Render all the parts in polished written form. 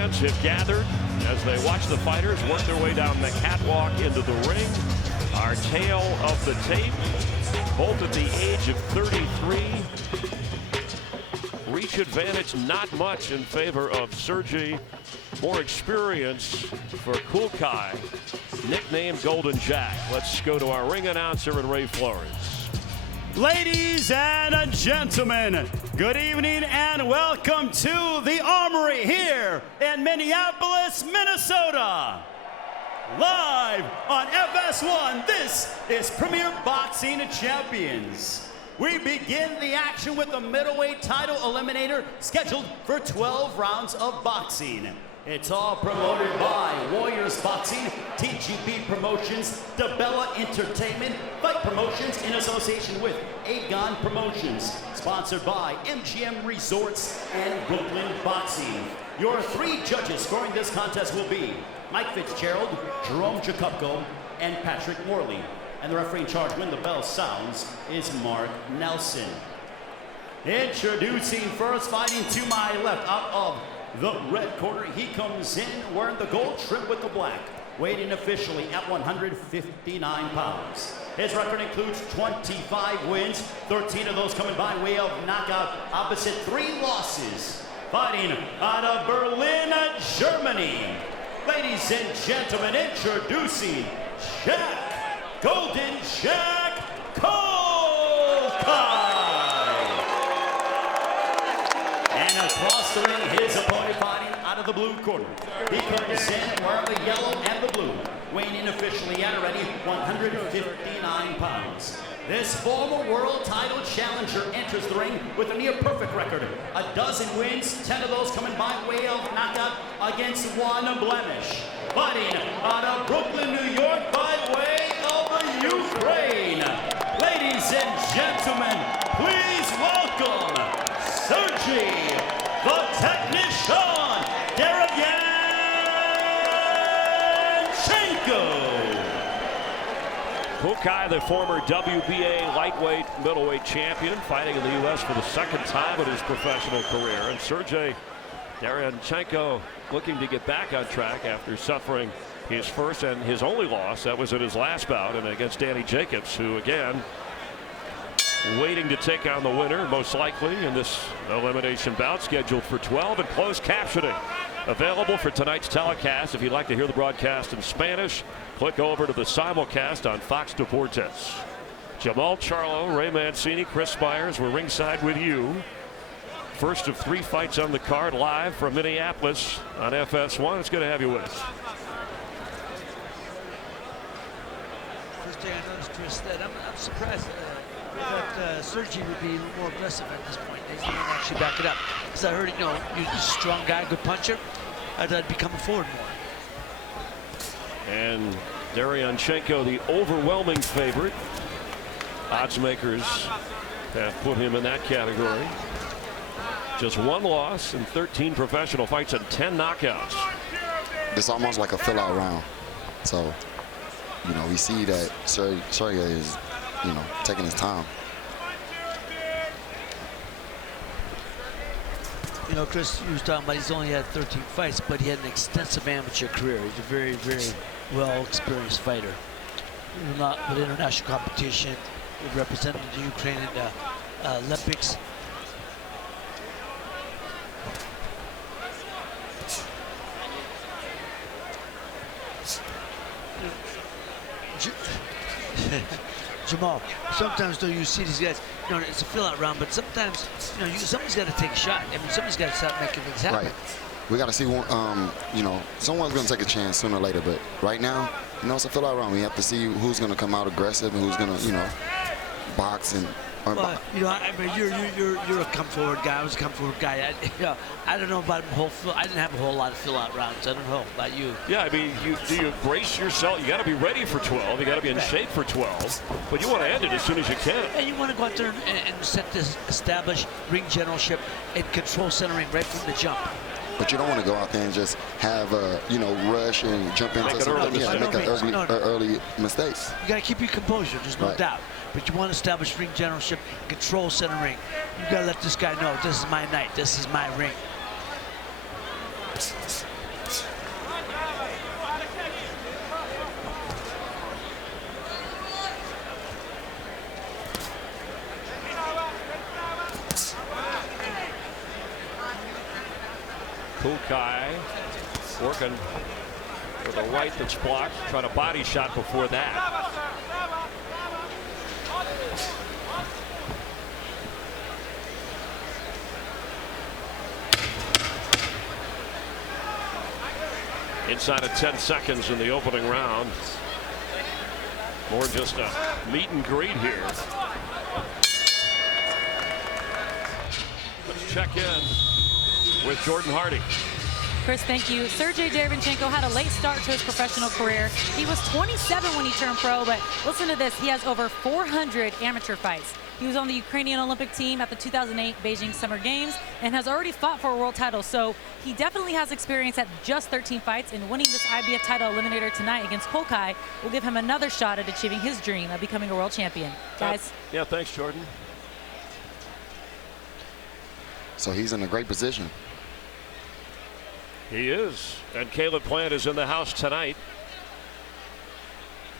fans have gathered as they watch the fighters work their way down the catwalk into the ring. Our tale of the tape, both at the age of 33. Reach advantage not much in favor of Sergiy. More experience for Culcay, nicknamed Golden Jack. Let's go to our ring announcer and Ray Flores. Ladies and gentlemen, good evening and welcome to the Armory here in Minneapolis, Minnesota. Live on FS1, this is Premier Boxing Champions. We begin the action with the middleweight title eliminator scheduled for 12 rounds of boxing. It's all promoted by Warriors Boxing, TGP Promotions, DeBella Entertainment, Fight Promotions in association with Aegon Promotions, sponsored by MGM Resorts and Brooklyn Boxing. Your three judges scoring this contest will be Mike Fitzgerald, Jerome Jacupko, and Patrick Morley. And the referee in charge when the bell sounds is Mark Nelson. Introducing first, fighting to my left, out of the red corner, he comes in wearing the gold trim with the black, weighing officially at 159 pounds. His record includes 25 wins, 13 of those coming by way of knockout, opposite 3 losses. Fighting out of Berlin, Germany. Ladies and gentlemen, introducing Jack Golden Jack Culcay. And across the ring, his opponent fighting out of the blue corner. He comes in wearing the yellow and the blue, weighing in officially at already 159 pounds. This former world title challenger enters the ring with a near perfect record. 12 wins, 10 of those coming by way of knockout against 1 blemish. Fighting out of Brooklyn, New York by way of the Ukraine. Ladies and gentlemen, please welcome Sergiy the Technician Derevyanchenko. Culcay, the former WBA lightweight middleweight champion, fighting in the U.S. for the second time in his professional career. And Sergiy Derevyanchenko looking to get back on track after suffering his first and his only loss. That was in his last bout and against Danny Jacobs, who again waiting to take on the winner most likely in this elimination bout, scheduled for 12. And closed captioning available for tonight's telecast. If you'd like to hear the broadcast in Spanish, click over to the simulcast on Fox Deportes. Jamal Charlo, Ray Mancini, Chris Myers, we're ringside with you. First of 3 fights on the card, live from Minneapolis on FS1. It's good to have you with us. First thing I noticed, Chris, that I'm surprised that Sergiy would be more aggressive at this point. He didn't actually back it up. Because I heard, you're a strong guy, good puncher. I'd be coming forward more. And Derevyanchenko, the overwhelming favorite. Odds makers have put him in that category. Just 1 loss in 13 professional fights and 10 knockouts. It's almost like a fill-out round. So, we see that Sergiy is, taking his time. Chris, you was talking about he's only had 13 fights, but he had an extensive amateur career. He's a very, very well-experienced fighter. With international competition, he represented the Ukraine in the Olympics. Jamal, sometimes though you see these guys, it's a fill-out round, but sometimes, somebody's got to take a shot. I mean, somebody's got to start making things happen. Right. We got to see, someone's going to take a chance sooner or later, but right now, it's a fill-out round. We have to see who's going to come out aggressive and who's going to, box and. Well, I mean, you're a come-forward guy. I was a come-forward guy. I don't know about I didn't have a whole lot of fill-out rounds. I don't know about you. Yeah, I mean, do you brace yourself? You got to be ready for 12. You got to be in shape for 12. But you want to end it as soon as you can. And you want to go out there and set this established ring generalship and control centering right from the jump. But you don't want to go out there and just have a, rush and jump into something. Make an early mistakes. You got to keep your composure. There's no doubt. But you want to establish ring generalship, control center ring. You got to let this guy know this is my night. This is my ring. Culcay working with a right that's blocked, trying a body shot before that. Inside of 10 seconds in the opening round. More just a meet and greet here. Let's check in with Jordan Hardy. Chris, thank you. Sergiy Derevyanchenko had a late start to his professional career. He was 27 when he turned pro, but listen to this. He has over 400 amateur fights. He was on the Ukrainian Olympic team at the 2008 Beijing Summer Games and has already fought for a world title. So he definitely has experience at just 13 fights, and winning this IBF title eliminator tonight against Culcay will give him another shot at achieving his dream of becoming a world champion. Guys. Yeah, thanks, Jordan. So he's in a great position. He is. And Caleb Plant is in the house tonight.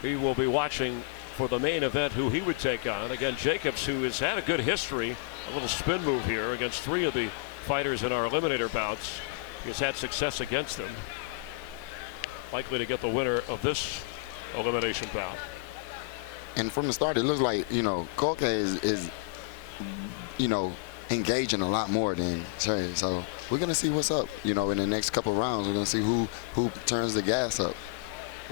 We will be watching for the main event who he would take on. Again, Jacobs, who has had a good history, a little spin move here against 3 of the fighters in our eliminator bouts. He has had success against them. Likely to get the winner of this elimination bout. And from the start, it looks like, Culcay is engaging a lot more than Sergiy. So we're going to see what's up, in the next couple of rounds. We're going to see who turns the gas up.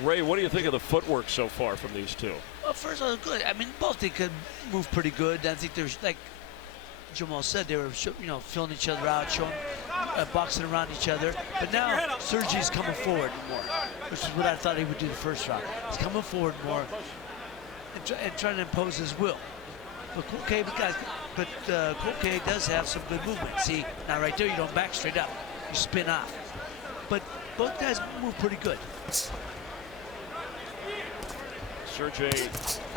Ray, what do you think of the footwork so far from these two? Well, first of all, good. I mean, both they could move pretty good. I think there's, like Jamal said, they were, filling each other out, showing, boxing around each other. But now Sergiy's coming forward more, which is what I thought he would do the first round. He's coming forward more and trying to impose his will. But Culcay does have some good movement. See, now right there, you don't back straight up. You spin off. But both guys move pretty good. Sergiy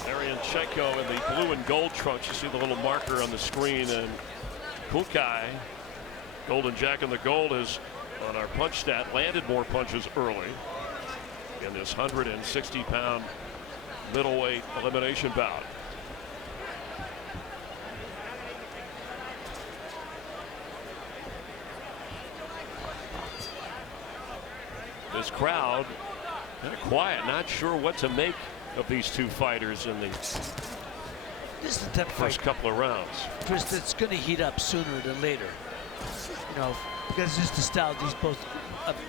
Derevyanchenko in the blue and gold trunks. You see the little marker on the screen. And Culcay, Golden Jack in the gold, has, on our punch stat, landed more punches early in this 160-pound middleweight elimination bout. This crowd kind of quiet, not sure what to make of these two fighters in the This is the type of first fight, couple of rounds. Chris, that's going to heat up sooner than later. Because it's just the style of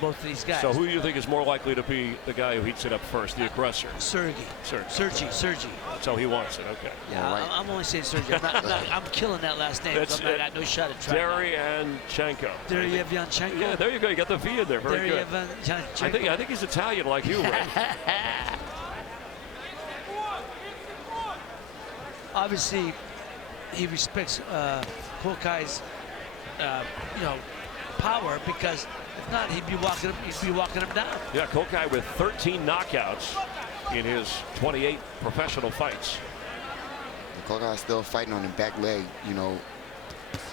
both of these guys. So who do you think is more likely to be the guy who heats it up first, the aggressor? Sergiy. So he wants it, okay. Yeah, right. I'm only saying Sergiy. I'm killing that last name. I got no shot at trying. Derevyanchenko. Derevyanchenko. Yeah, there you go. You got the V in there. Very good. Derevyanchenko. I think he's Italian like you, Ray. Obviously, he respects Culcay's, power, because if not, he'd be walking him down. Yeah, Culcay with 13 knockouts in his 28 professional fights. Culcay's still fighting on the back leg,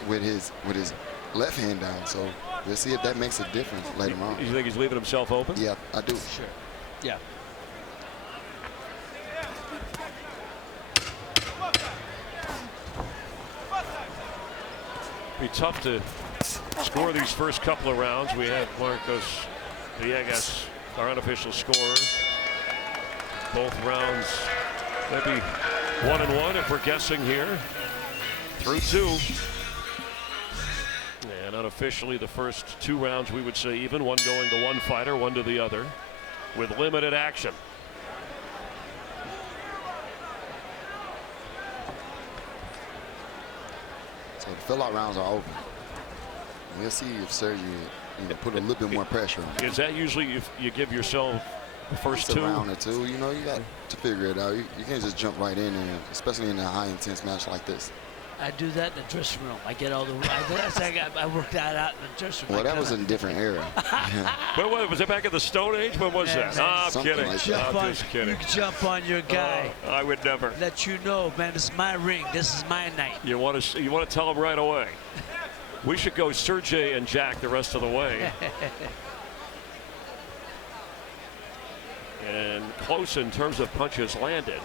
with his left hand down. So we'll see if that makes a difference later on. You think he's leaving himself open? Yeah, I do. Sure. Yeah. Be tough to score these first couple of rounds. We had Marcos Villegas, our unofficial scorer. Both rounds maybe 1-1 if we're guessing here. Through 2. And unofficially the first 2 rounds we would say even, one going to one fighter, one to the other, with limited action. So the fill-out rounds are open. We'll see if Sergiy put a little bit more pressure on. Is that usually if you give yourself the first 2? A round or 2, you got to figure it out. You can't just jump right in there, especially in a high-intense match like this. I do that in the dressing room. I get all the. I work that out in the dressing room. Well, that was a different era. What was it, back in the Stone Age? When was that? I'm kidding. Like I'm just kidding. You jump on your guy. I would never. Let you know, man. This is my ring. This is my night. You want to tell him right away. We should go Sergiy and Jack the rest of the way. And close in terms of punches landed.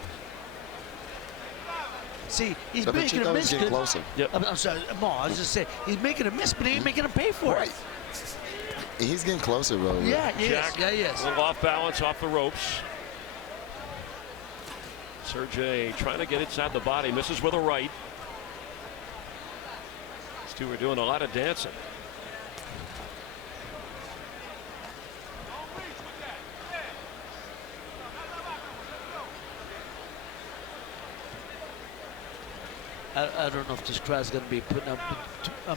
See, he's making a miss. Closer. Yep. I'm sorry, Mo, I was just saying, he's making a miss, but he ain't making him pay for it. He's getting closer, bro. Yeah, he is. Jack, Yeah, he is. a little off balance, off the ropes. Sergiy trying to get inside the body, misses with a right. These two are doing a lot of dancing. I don't know if this crowd's going to be putting up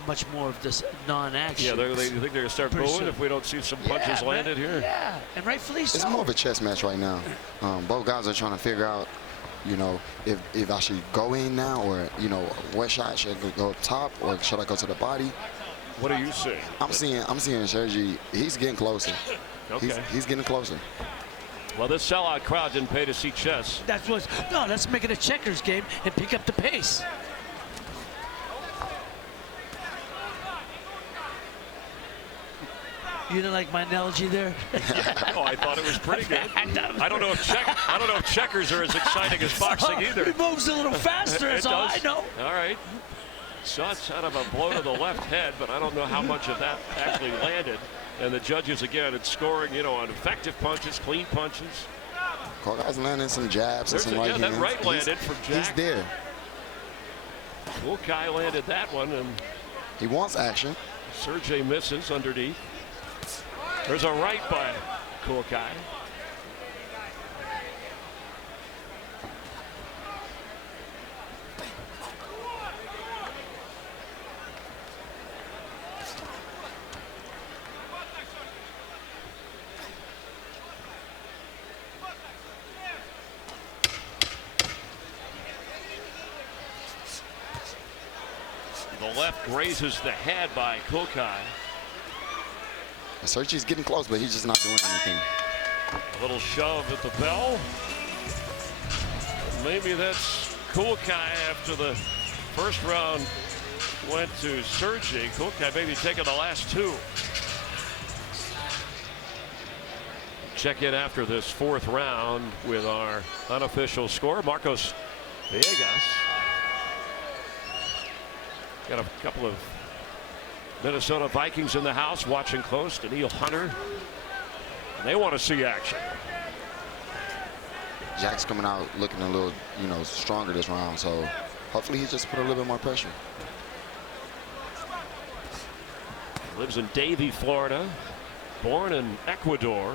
much more of this non-action. Yeah, they think they're going to start booing if we don't see some punches landed here. Yeah, and rightfully so. It's more of a chess match right now. Both guys are trying to figure out, you know, if I should go in now, or, you know, what shot should I go up top, or should I go to the body? What are you seeing? I'm seeing Sergiy. He's getting closer. Okay. He's getting closer. Well, this sellout crowd didn't pay to see chess. That's what. No, let's make it a checkers game and pick up the pace. You didn't like my analogy there? Oh, I thought it was pretty good. I don't know if checkers are as exciting as boxing either. It moves a little faster, that's all I know. All right. Saw it kind of a blow to the left head, but I don't know how much of that actually landed. And the judges, again, it's scoring, you know, on effective punches, clean punches. Culcay's landing some jabs and some right hands. That right landed from Jack. He's there. Culcay landed that one, and he wants action. Sergiy misses underneath. There's a right by Culcay. The left grazes the head by Culcay. Sergiy's getting close, but he's just not doing anything. A little shove at the bell. Maybe that's Culcay after the first round went to Sergiy. Culcay maybe taking the last two. Check in after this fourth round with our unofficial score. Marcos Villegas. Got a couple of Minnesota Vikings in the house watching close. Daniil Hunter. They want to see action. Jack's coming out looking a little, you know, stronger this round, so hopefully he just put a little bit more pressure. Lives in Davie, Florida. Born in Ecuador.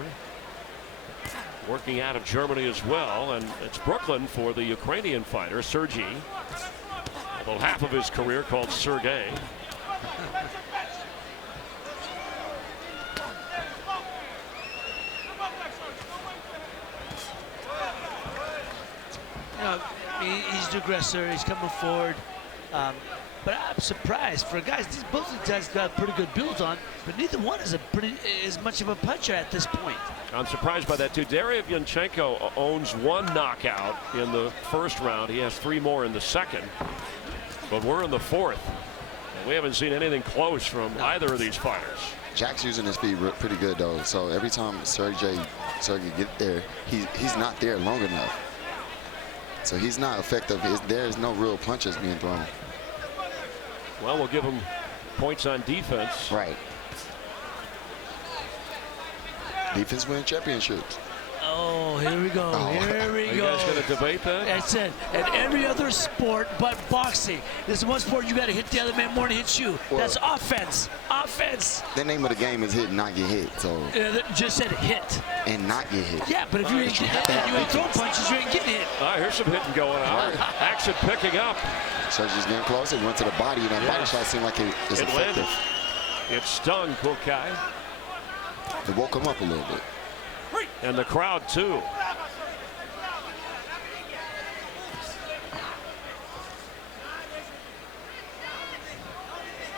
Working out of Germany as well, and it's Brooklyn for the Ukrainian fighter Sergiy. Although half of his career called Sergey. You know, he's the aggressor. He's coming forward. But I'm surprised for guys. Both of these guys got pretty good builds on, but neither one is as much of a puncher at this point. I'm surprised by that too. Derevyanchenko owns one knockout in the first round. He has 3 more in the second. But we're in the fourth. And we haven't seen anything close from either of these fighters. Jack's using his feet pretty good though. So every time Sergiy get there, he's not there long enough. So he's not effective. There's no real punches being thrown. Well, we'll give him points on defense. Right. Defense win championships. Oh, here we go. Here we Are go. you guys going to debate that? I said, in every other sport but boxing, there's one sport you got to hit the other man more than hit you. Well, that's offense. Offense. The name of the game is hit and not get hit. So. Just said hit. And not get hit. Yeah, but if you ain't throwing punches, you ain't getting hit. Here's some hitting going on. Right. Action picking up. Sergiy's getting closer. He went to the body, and that body shot seemed like it was effective. It stung Culcay. It woke him up a little bit. And the crowd too.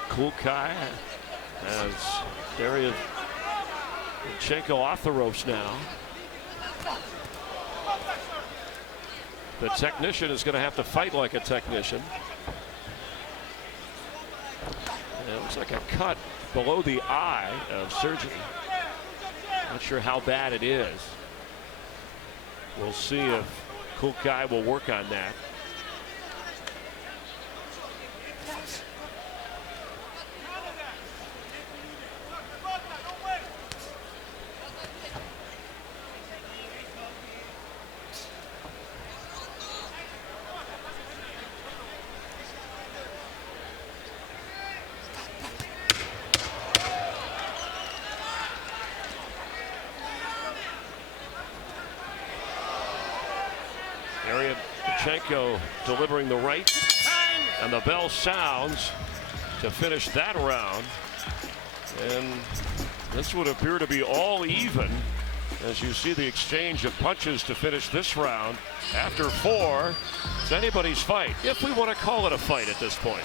Culcay has Derevyanchenko off the ropes now. The technician is going to have to fight like a technician. And it looks like a cut below the eye of Sergiy. Not sure how bad it is. We'll see if Culcay will work on that. Derevyanchenko delivering the right, and the bell sounds to finish that round. And this would appear to be all even as you see the exchange of punches to finish this round. After 4, it's anybody's fight, if we want to call it a fight at this point.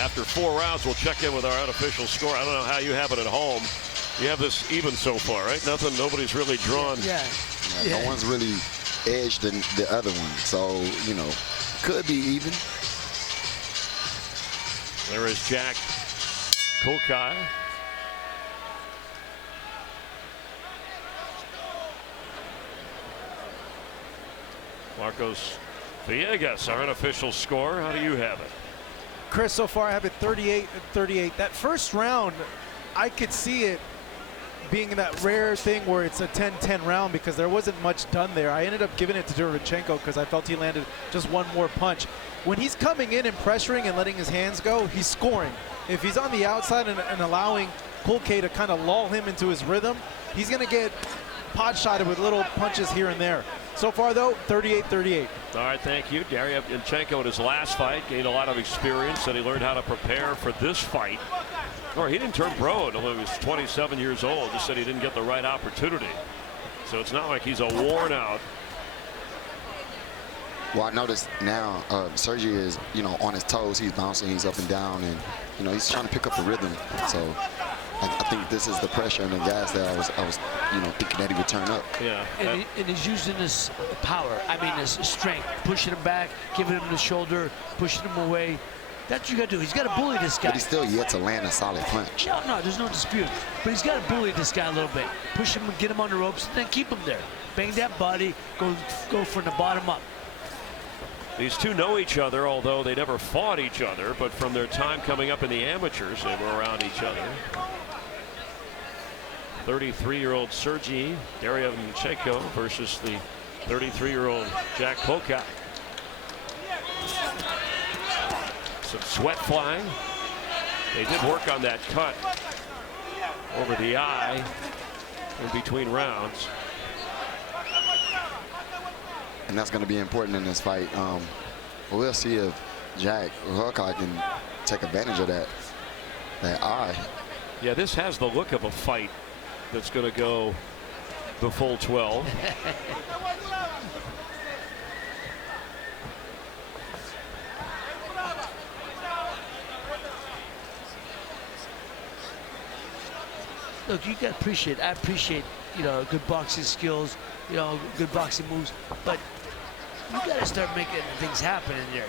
After 4 rounds, we'll check in with our unofficial score. I don't know how you have it at home. You have this even so far, right? Nobody's really drawn. Yeah. No one's really edged the other one, so you know, could be even. There is Jack Culcay. Marcos Villegas, our unofficial score. How do you have it? Chris, so far I have it 38-38. That first round, I could see it being that rare thing where it's a 10-10 round because there wasn't much done there. I ended up giving it to Derevyanchenko because I felt he landed just one more punch. When he's coming in and pressuring and letting his hands go, he's scoring. If he's on the outside and allowing Culcay to kind of lull him into his rhythm, he's going to get pot-shotted with little punches here and there. So far, though, 38-38. All right, thank you. Derevyanchenko in his last fight gained a lot of experience, and he learned how to prepare for this fight. Or he didn't turn pro until he was 27 years old. Just said he didn't get the right opportunity. So it's not like he's a worn out. Well, I noticed now Sergiy is, you know, on his toes. He's bouncing, he's up and down, and you know, he's trying to pick up the rhythm. So I think this is the pressure and the gas that I was, you know, thinking that he would turn up. Yeah. And he's using his power. I mean, his strength, pushing him back, giving him the shoulder, pushing him away. That's what you got to do. He's got to bully this guy. But he's still yet to land a solid punch. No, there's no dispute. But he's got to bully this guy a little bit. Push him and get him on the ropes, and then keep him there. Bang that body, go from the bottom up. These two know each other, although they never fought each other. But from their time coming up in the amateurs, they were around each other. 33-year-old Sergiy Derevyanchenko versus the 33-year-old Jack Culcay. Some sweat flying. They did work on that cut over the eye in between rounds. And that's going to be important in this fight. We'll see if Jack Culcay can take advantage of that eye. Yeah, this has the look of a fight that's going to go the full 12. Look, you got to appreciate. I appreciate, you know, good boxing skills, you know, good boxing moves, but you got to start making things happen in there.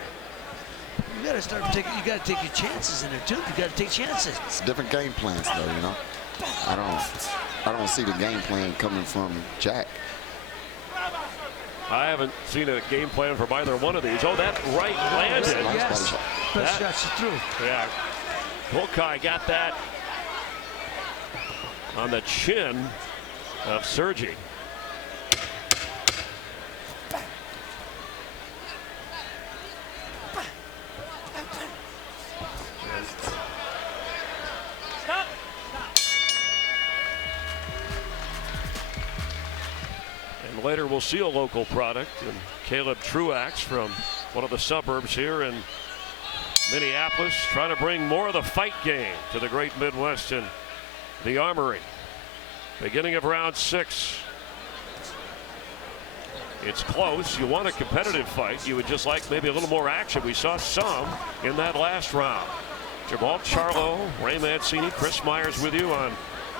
You got to start taking. You got to take your chances in there too. You got to take chances. It's different game plans, though. You know, I don't see the game plan coming from Jack. I haven't seen a game plan from either one of these. Oh, that right landed. Yes, best shots you threw. Yeah, Culcay got that on the chin of Sergiy. And later we'll see a local product, and Caleb Truax from one of the suburbs here in Minneapolis, trying to bring more of the fight game to the great Midwest and the Armory. Beginning of round 6. It's close. You want a competitive fight. You would just like maybe a little more action. We saw some in that last round. Jamal Charlo, Ray Mancini, Chris Myers with you on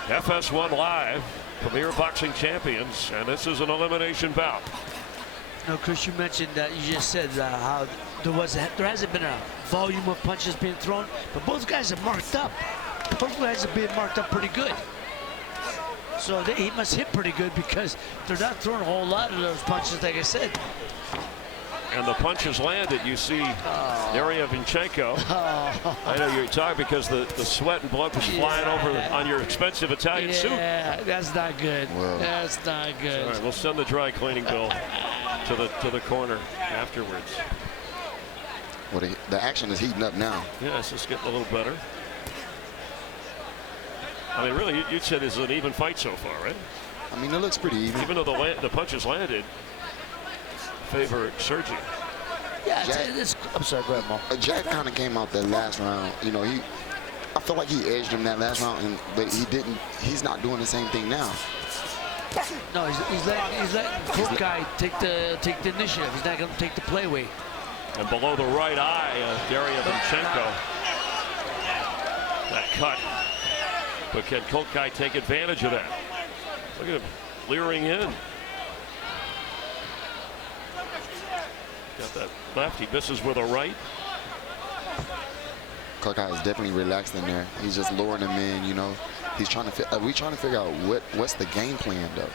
FS1 Live, Premier Boxing Champions, and this is an elimination bout. No, Chris, you mentioned that you just said how there hasn't been a volume of punches being thrown, but both guys are marked up. Both guys are being marked up pretty good. So he must hit pretty good because they're not throwing a whole lot of those punches, like I said. And the punches landed. You see Derevyanchenko. I know you're talking because the sweat and blood was flying over on your expensive Italian suit. Yeah, that's not good. Whoa. That's not good. All right, we'll send the dry cleaning bill to the corner afterwards. Well, the action is heating up now. Yeah, it's just getting a little better. I mean, really, you'd say this is an even fight so far, right? I mean, it looks pretty even. Even though the punches landed favor Sergiy. Yeah, Jack, I'm sorry, go ahead, Mo. Jack kind of came out that last round. You know, I feel like he edged him that last round, but he didn't. He's not doing the same thing now. No, he's letting Culcay take the initiative. He's not going to take the play weight. And below the right eye, Derevyanchenko. That cut. But can Culcay take advantage of that? Look at him leering in. Got that left. He misses with a right. Culcay is definitely relaxed in there. He's just luring him in, you know. He's trying to we trying to figure out what's the game plan, though.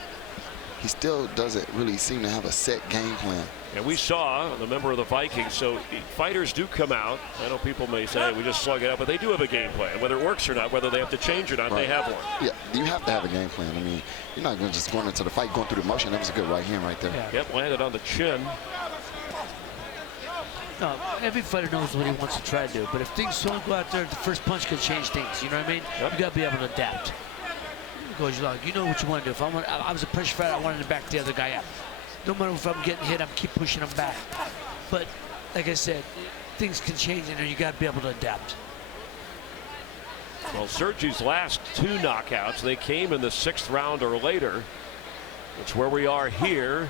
He still doesn't really seem to have a set game plan. And we saw the member of the Vikings, so fighters do come out. I know people may say we just slug it out, but they do have a game plan. Whether it works or not, whether they have to change or not, they have one. Yeah, you have to have a game plan. I mean, you're not just going into the fight, going through the motion. That was a good right hand right there. Yeah. Yep, landed on the chin. No, every fighter knows what he wants to try to do, but if things don't go out there, the first punch could change things. You know what I mean? Yep. You got to be able to adapt. Goes along. You know what you want to do. If I was a pressure fighter, I wanted to back the other guy up. No matter if I'm getting hit, I'm keep pushing him back. But like I said, things can change, and you got to be able to adapt. Well, Sergiy's last 2 knockouts, they came in the 6th round or later. That's where we are here.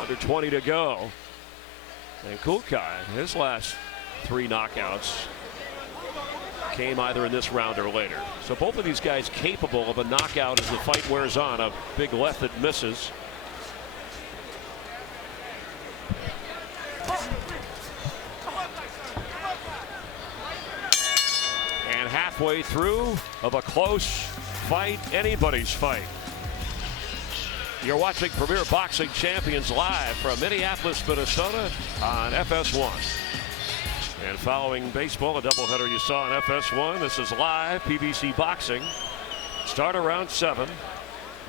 Under 20 to go. And Culcay, his last 3 knockouts came either in this round or later. So both of these guys capable of a knockout as the fight wears on. A big left that misses. And halfway through of a close fight, anybody's fight. You're watching Premier Boxing Champions live from Minneapolis, Minnesota on FS1. And following baseball, a doubleheader you saw on FS1. This is live PBC Boxing. Start around 7.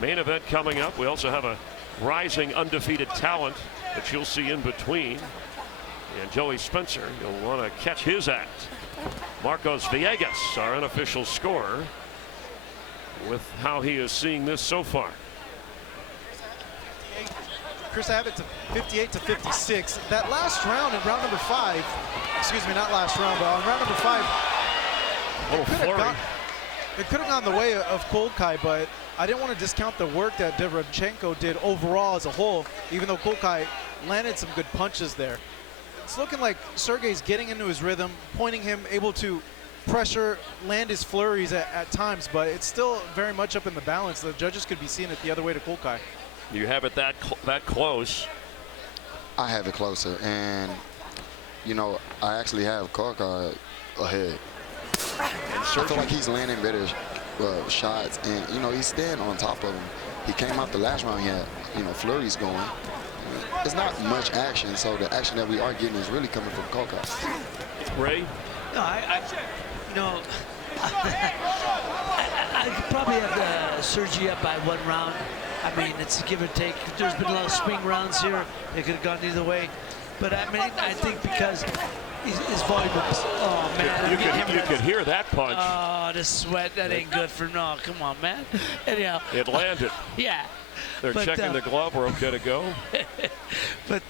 Main event coming up. We also have a rising undefeated talent that you'll see in between. And Joey Spencer, you'll want to catch his act. Marcos Villegas, our unofficial scorer, with how he is seeing this so far. Chris, I have it to 58 to 56. That last round in round number 5, excuse me, not last round, but on round number 5, it could have gone the way of Culcay, but I didn't want to discount the work that Derevyanchenko did overall as a whole, even though Culcay landed some good punches there. It's looking like Sergey's getting into his rhythm, pointing him, able to pressure, land his flurries at times, but it's still very much up in the balance. The judges could be seeing it the other way to Culcay. You have it that close. I have it closer, and you know, I actually have Culcay ahead. I feel like he's landing better shots, and you know, he's staying on top of him. He came out the last round, he had, you know, flurries going. It's not much action, so the action that we are getting is really coming from Culcay. Ray? No, you know, I could probably have Sergiy up by 1 round. I mean, it's a give or take. There's been a lot of swing rounds here. They could have gone either way. But I mean, I think because his volume is, oh man. You could hear that punch. Oh, the sweat, that ain't good for, no, come on, man. Anyhow. It landed. Yeah. They're checking the glove. We're okay to go. But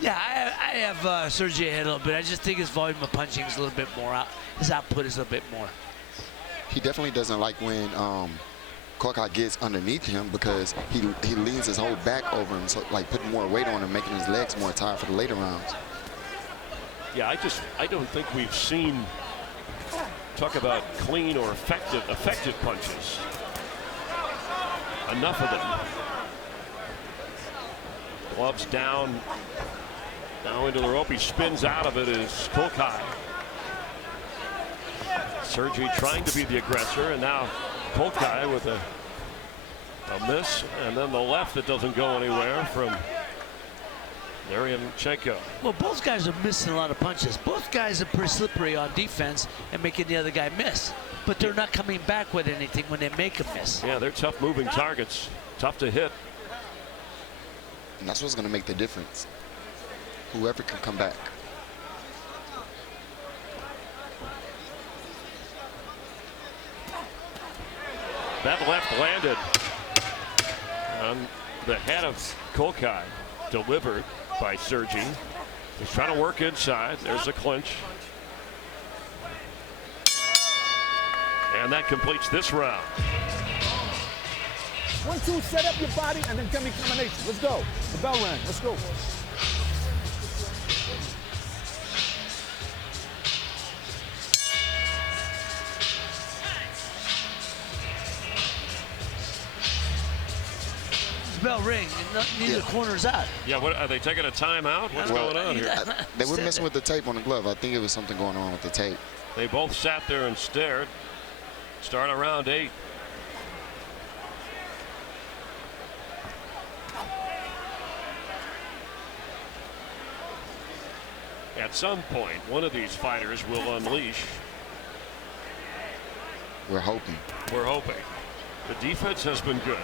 yeah, I have Sergiy ahead a little bit. I just think his volume of punching is a little bit more out. His output is a little bit more. He definitely doesn't like when Culcay gets underneath him, because he leans his whole back over him, so like putting more weight on him, making his legs more tired for the later rounds. Yeah, I don't think we've seen, talk about clean or effective punches. Enough of them. Gloves down. Now into the rope. He spins out of it as Culcay. Sergiy trying to be the aggressor, and now Culcay with a miss, and then the left that doesn't go anywhere from Derevyanchenko. Well, both guys are missing a lot of punches. Both guys are pretty slippery on defense and making the other guy miss. But they're not coming back with anything when they make a miss. Yeah, they're tough moving targets. Tough to hit. And that's what's going to make the difference. Whoever can come back. That left landed on the head of Culcay, delivered by Sergiy. He's trying to work inside. There's a clinch. And that completes this round. 1-2, set up your body, and then tell me combination. Let's go. The bell rang. Let's go. Bell ring, and neither corner's out. Yeah, what are they taking a timeout? What's going on here? They were messing with the tape on the glove. I think it was something going on with the tape. They both sat there and stared. Start around 8. At some point, one of these fighters will unleash. We're hoping. We're hoping. The defense has been good.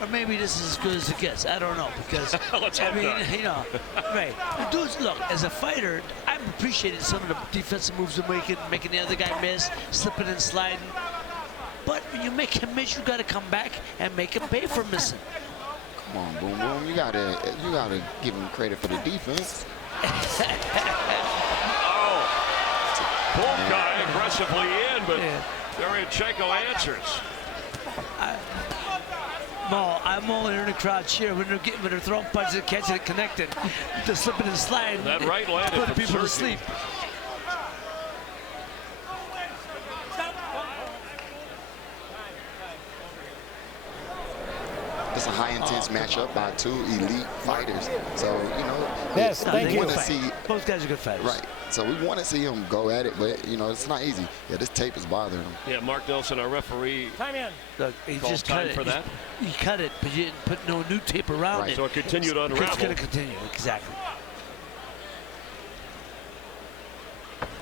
Or maybe this is as good as it gets. I don't know, because Let's I hope mean, not. you know, right? The dudes, look, as a fighter, I'm appreciating some of the defensive moves they're making the other guy miss, slipping and sliding. But when you make him miss, you got to come back and make him pay for missing. Come on, Boom Boom. You gotta give him credit for the defense. Culcay aggressively in, but Derevyanchenko answers. I'm all here in the crowd cheering when they're throwing punches and catching it, connecting, just slipping and sliding. That right landed putting from people to Sergiy. sleep. It's a high intense matchup by 2 elite fighters. So, you know, Yes, No, thank they you. can wanna fight. see- Both guys are good fighters. right. So we want to see him go at it, but, you know, it's not easy. Yeah, this tape is bothering him. Yeah, Mark Nelson, our referee, Time in. Look, he called just time cut it. for that. He cut it, but you didn't put no new tape around Right. it. So it continued to It's unravel. going to continue, exactly.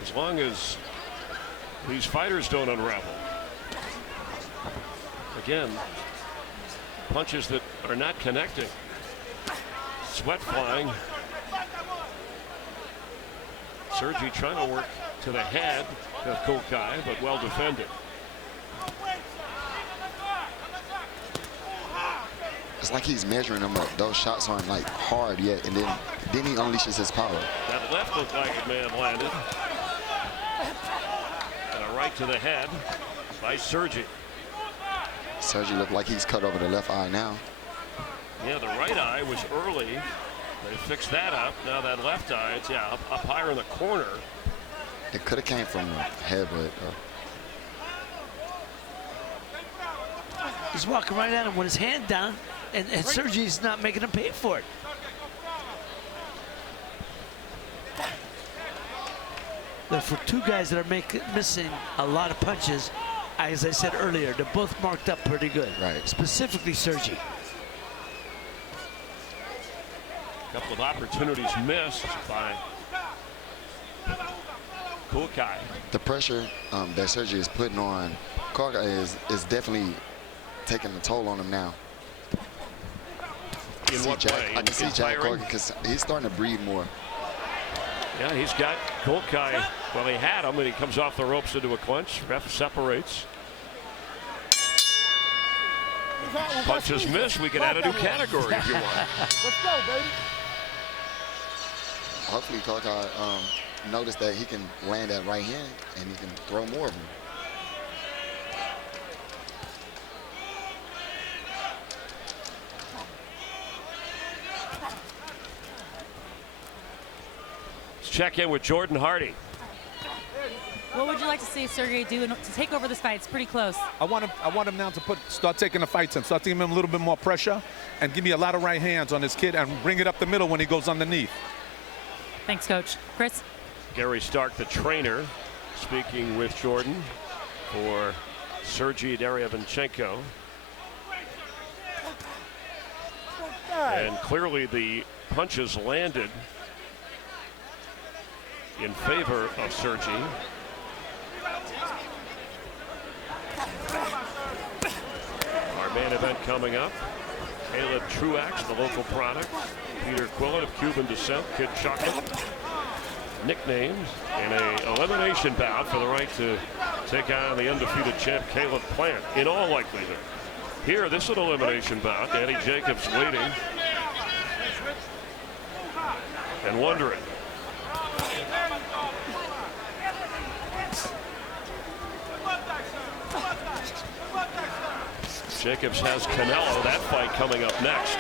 As long as these fighters don't unravel. Again, punches that are not connecting. Sweat flying. Sergiy trying to work to the head of Culcay, but well defended. It's like he's measuring them up. Those shots aren't like hard yet, and then he unleashes his power. That left looked like a man landed. And a right to the head by Sergiy. Sergiy looked like he's cut over the left eye now. Yeah, the right eye was early. They fixed that up. Now that left eye, it's up higher in the corner. It could have came from the head, but He's walking right at him with his hand down, and Sergiy's not making him pay for it. Look, for 2 guys that are missing a lot of punches, as I said earlier, they're both marked up pretty good. Right. Specifically Sergiy. A couple of opportunities missed by Culcay. the pressure that Sergiy is putting on Culcay is definitely taking a toll on him now. In what way? I can see Jack Firing? Culcay because he's starting to breathe more. Yeah, he's got Culcay. Well, he had him, and he comes off the ropes into a clinch. Ref separates. Punches missed. We can add a new category if you want. Let's go, baby. Hopefully Culcay noticed that he can land that right hand and he can throw more of them. Let's check in with Jordan Hardy. What would you like to see Sergiy do to take over this fight? It's pretty close. I want him now to start taking the fights in, start giving him a little bit more pressure, and give me a lot of right hands on this kid, and bring it up the middle when he goes underneath. Thanks, Coach. Chris? Gary Stark, the trainer, speaking with Jordan for Sergiy Derevyanchenko. And clearly the punches landed in favor of Sergiy. Our main event coming up. Caleb Truax, the local product. Peter Quillen of Cuban descent. Kid Chocolate. Nicknamed in a elimination bout for the right to take on the undefeated champ Caleb Plant in all likelihood. Here, this is an elimination bout. Danny Jacobs waiting and wondering. Jacobs has Canelo, that fight coming up next.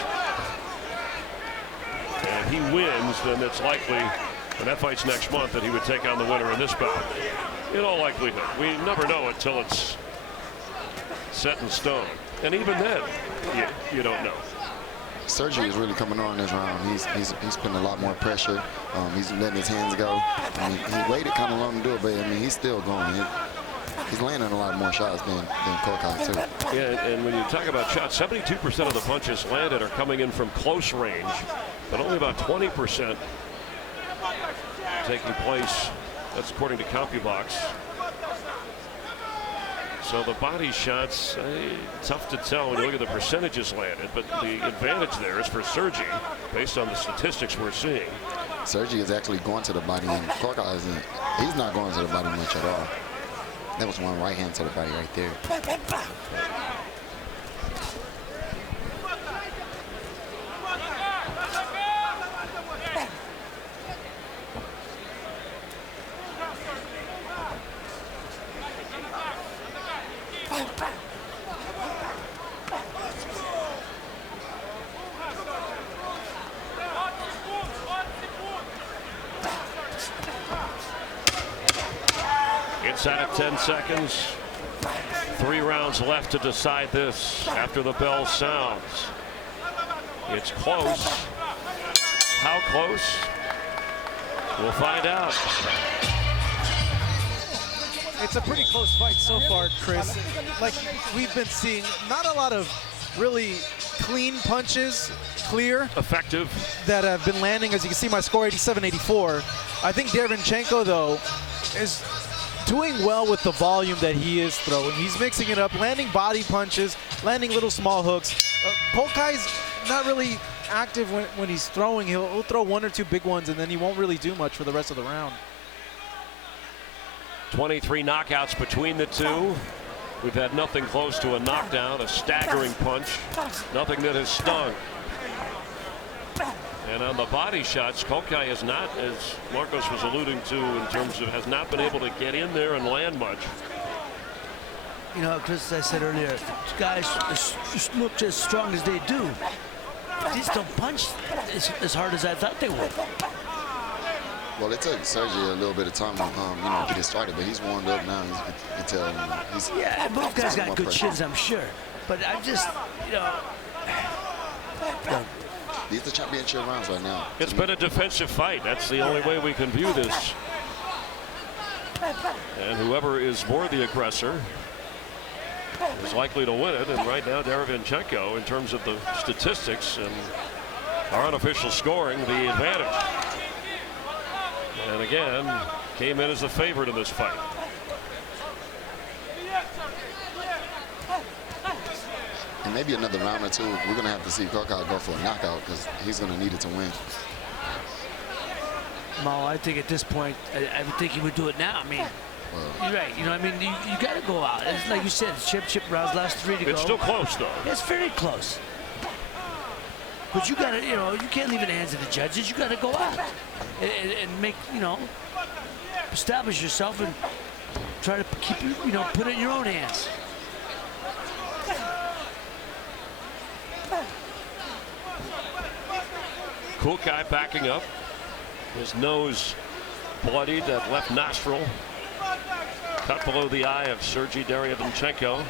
And if he wins, then it's likely, and that fight's next month, that he would take on the winner in this bout. In all likelihood. We never know until it's set in stone. And even then, you don't know. Sergiy is really coming on this round. He's putting a lot more pressure. He's letting his hands go. I mean, he waited kind of long to do it, but I mean, he's still going. He's landing a lot more shots than Culcay, too. Yeah, and when you talk about shots, 72% of the punches landed are coming in from close range, but only about 20% taking place. That's according to CompuBox. So the body shots, tough to tell when you look at the percentages landed, but the advantage there is for Sergiy, based on the statistics we're seeing. Sergiy is actually going to the body, and Culcay isn't. He's not going to the body much at all. That was one right hand to the body right there. Out of 10 seconds. 3 rounds left to decide this after the bell sounds. It's close. How close? We'll find out. It's a pretty close fight so far, Chris. Like we've been seeing, not a lot of really clean punches, clear, effective, that have been landing. As you can see, my score 87-84. I think Derevyanchenko, though, is doing well with the volume that he is throwing. He's mixing it up, landing body punches, landing little small hooks. Culcay's not really active when he's throwing. He'll throw 1 or 2 big ones, and then he won't really do much for the rest of the round. 23 knockouts between the two. We've had nothing close to a knockdown, a staggering punch, nothing that has stung. And on the body shots, Culcay is not, as Marcos was alluding to, in terms of has not been able to get in there and land much. You know, Chris, as I said earlier, guys look as strong as they do. They just don't punch as hard as I thought they would. Well, it took Sergiy a little bit of time to get started, but he's warmed up now. You can tell he's yeah, both guys got good shins, I'm sure. But I'm just, these are the championship rounds right now. It's been a defensive fight. That's the only way we can view this. And whoever is more the aggressor is likely to win it. And right now, Derevyanchenko, in terms of the statistics and our unofficial scoring, the advantage. And again, came in as the favorite in this fight. And maybe another round or 2, we're going to have to see Culcay go for a knockout because he's going to need it to win. Mal, I think at this point, I would think he would do it now. I mean, you're right. You know, I mean, you got to go out. It's like you said, chip rounds, last 3 to go. It's still close, though. It's very close. But you got to, you can't leave it in the hands of the judges. You got to go out and make, establish yourself and try to keep, put it in your own hands. Culcay backing up. His nose bloodied, that left nostril cut below the eye of Sergiy Derevyanchenko.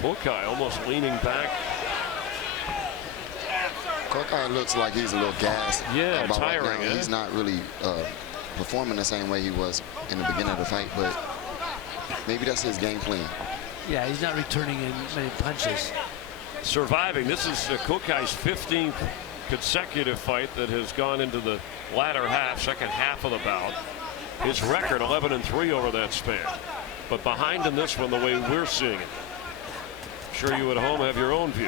Culcay almost leaning back. Culcay looks like he's a little gassed. Yeah, tiring. Right. He's not really performing the same way he was in the beginning of the fight, but maybe that's his game plan. Yeah, he's not returning in many punches. Surviving. This is Culcay's 15th consecutive fight that has gone into the latter half, second half of the bout. His record 11-3 over that span. But behind in this one, the way we're seeing it, sure you at home have your own view.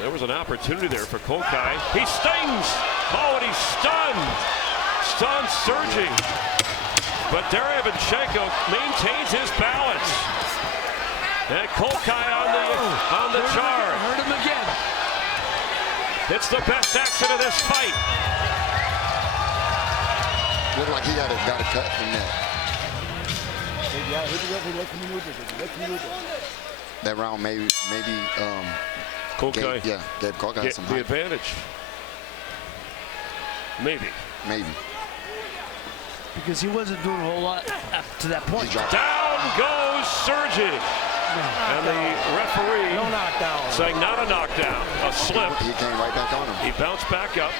There was an opportunity there for Culcay. He stings. Oh, and he's stunned. Stunned Sergiy. But Derevyanchenko maintains his balance. And Culcay on the charge. Hurt him again. It's the best action of this fight. Looked like he got a cut from that. That round maybe Culcay gave Culcay some the height. advantage. Maybe. Because he wasn't doing a whole lot up to that point. Down goes Sergiy. And the referee saying not a knockdown, a slip. He came right back on him. He bounced back up.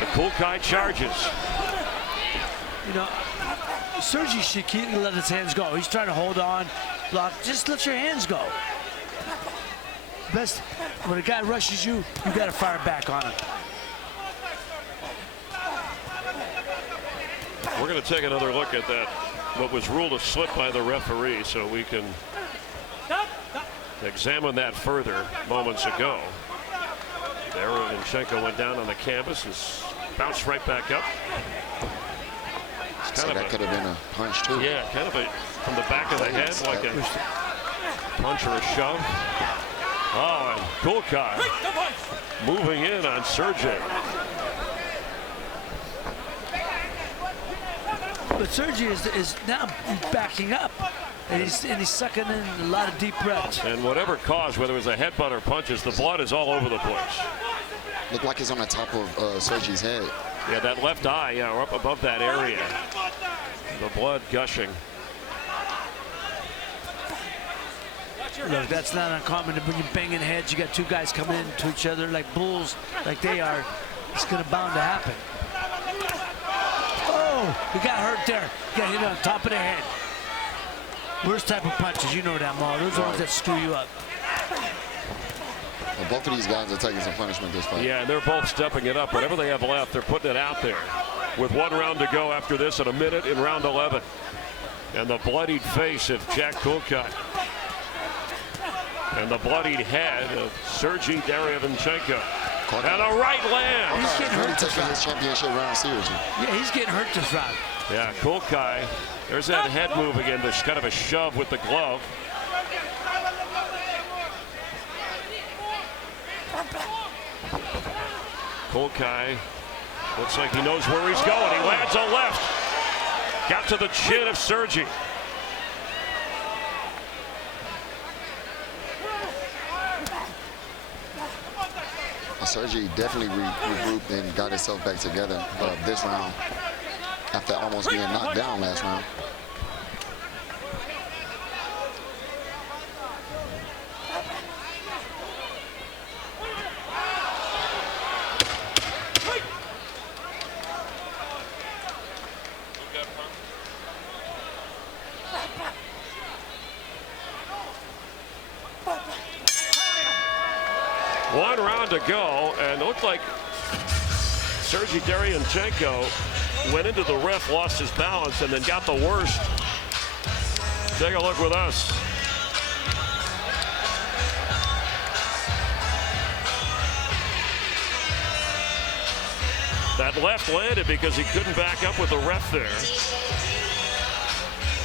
The Culcay charges. You know, Sergiy should keep let his hands go. He's trying to hold on, block. Just let your hands go. Best when a guy rushes you, you got to fire back on him. We're going to take another look at that, what was ruled a slip by the referee, so we can examine that further moments ago. Derevyanchenko went down on the canvas and bounced right back up. So that could have been a punch too. Yeah, kind of from the back of the head, like a punch or a shove. Oh, and Culcay moving in on Sergiy. But Sergiy is now backing up, and he's sucking in a lot of deep breaths. And whatever caused, whether it was a headbutt or punches, the blood is all over the place. Looked like it's on the top of Sergiy's head. Yeah, that left eye, yeah, up above that area. The blood gushing. Look, that's not uncommon when you're banging heads. You got two guys coming into each other like bulls, like they are. It's going to bound to happen. Oh, he got hurt there. He got hit on top of the head. Worst type of punches, you know that, Maul. Those are the ones that screw you up. Well, both of these guys are taking some punishment this fight. Yeah, and they're both stepping it up. Whatever they have left, they're putting it out there. With 1 round to go after this and a minute in round 11. And the bloodied face of Jack Culcay. And the bloodied head of Sergiy Derevyanchenko. And a right land. He's getting hurt this round. His championship round seriously. Yeah, he's getting hurt this round. Yeah, Culcay. There's that head move again. There's kind of a shove with the glove. Culcay looks like he knows where he's going. He lands a left. Got to the chin of Sergiy. Sergiy definitely regrouped and got himself back together this round after almost being knocked down last round. One round to go, and it looked like Sergiy Derevyanchenko went into the ref, lost his balance, and then got the worst. Take a look with us. That left landed because he couldn't back up with the ref there.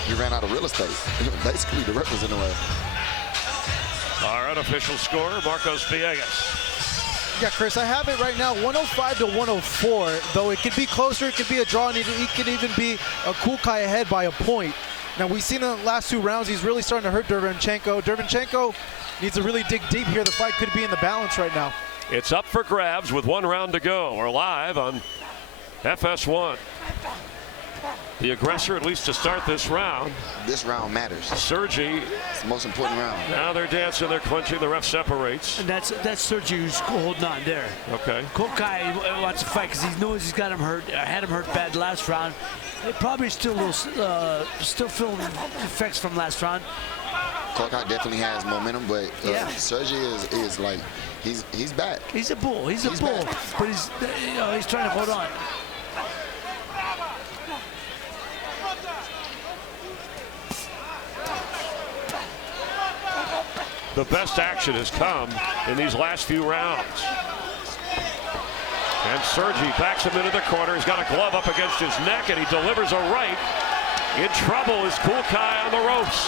He ran out of real estate. Basically, the ref was in the way. Our unofficial scorer, Marcos Villegas. Yeah, Chris, I have it right now, 105 to 104. Though it could be closer, it could be a draw, and it could even be a Culcay ahead by a point. Now, we've seen in the last 2 rounds, he's really starting to hurt Derevyanchenko. Derevyanchenko needs to really dig deep here. The fight could be in the balance right now. It's up for grabs with 1 round to go. We're live on FS1. The aggressor, at least to start this round. This round matters. Sergiy. It's the most important round. Now they're dancing, they're clinching, the ref separates. And that's Sergiy who's holding on there. Okay. Culcay wants to fight because he knows he's got him hurt. Had him hurt bad last round. It probably still feeling effects from last round. Culcay definitely has momentum, but Sergiy is like he's back. He's a bull. He's a bull, back. but he's trying to hold on. the best action has come in these last few rounds. And Sergiy backs him into the corner. He's got a glove up against his neck, and he delivers a right. In trouble is Culcay on the ropes.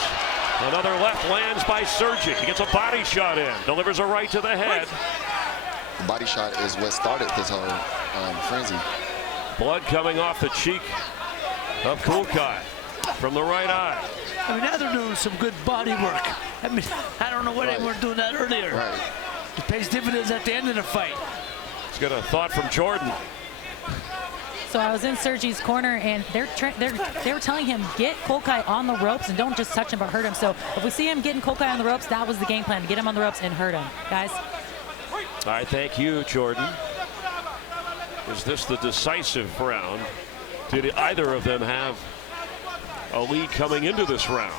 Another left lands by Sergiy. He gets a body shot in, delivers a right to the head. The body shot is what started this whole frenzy. Blood coming off the cheek of Culcay from the right eye. I mean, now they're doing some good body work. I mean, I don't know why they weren't doing that earlier. Right. It pays dividends at the end of the fight. Let's get a thought from Jordan. So I was in Sergiy's corner, and they were telling him, get Culcay on the ropes and don't just touch him but hurt him. So if we see him getting Culcay on the ropes, that was the game plan, to get him on the ropes and hurt him. Guys. All right, thank you, Jordan. Is this the decisive round? Did either of them have a lead coming into this round?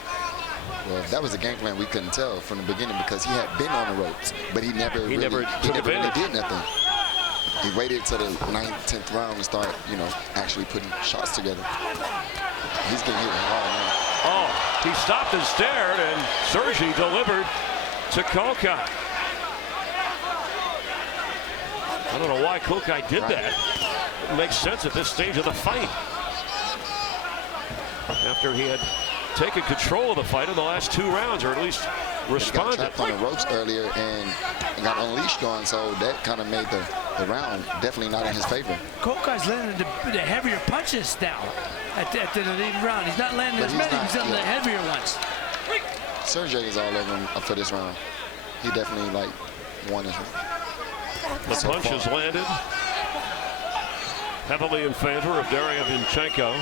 Well, if that was a game plan, we couldn't tell from the beginning because he had been on the ropes, but he never really did nothing. He waited till the 9th, 10th round to start, you know, actually putting shots together. He's getting hit hard now. Oh, he stopped and stared, and Sergiy delivered to Culcay. I don't know why Culcay did that. It makes sense at this stage of the fight. After he had taken control of the fight in the last 2 rounds, or at least responded. He got trapped on the ropes earlier and got unleashed on, so that kind of made the round definitely not in his favor. Culcay's landing the heavier punches now at the lead round. He's not landing as many, he's on the heavier ones. Sergiy is all over him for this round. He definitely won this round. The punches landed heavily in favor of Derevyanchenko.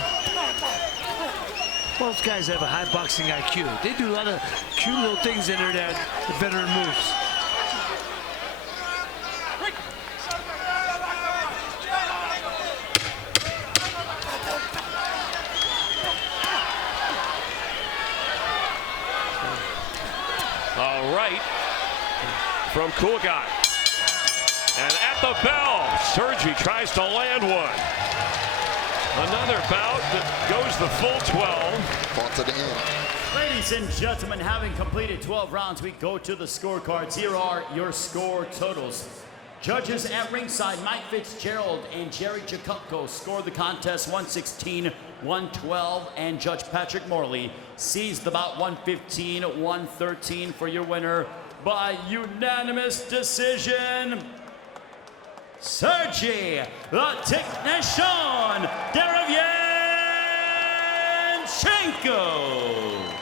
Both guys have a high boxing IQ. They do a lot of cute little things in there that the veteran moves. All right, from Culcay. And at the bell, Sergiy tries to land one. Another bout that goes the full 12. Fought to the end. Ladies and gentlemen, having completed 12 rounds, we go to the scorecards. Here are your score totals. Judges at ringside, Mike Fitzgerald and Jerry Jack Culcay scored the contest 116-112, and Judge Patrick Morley sees the bout 115-113 for your winner by unanimous decision, Sergiy the Technician Derevyanchenko.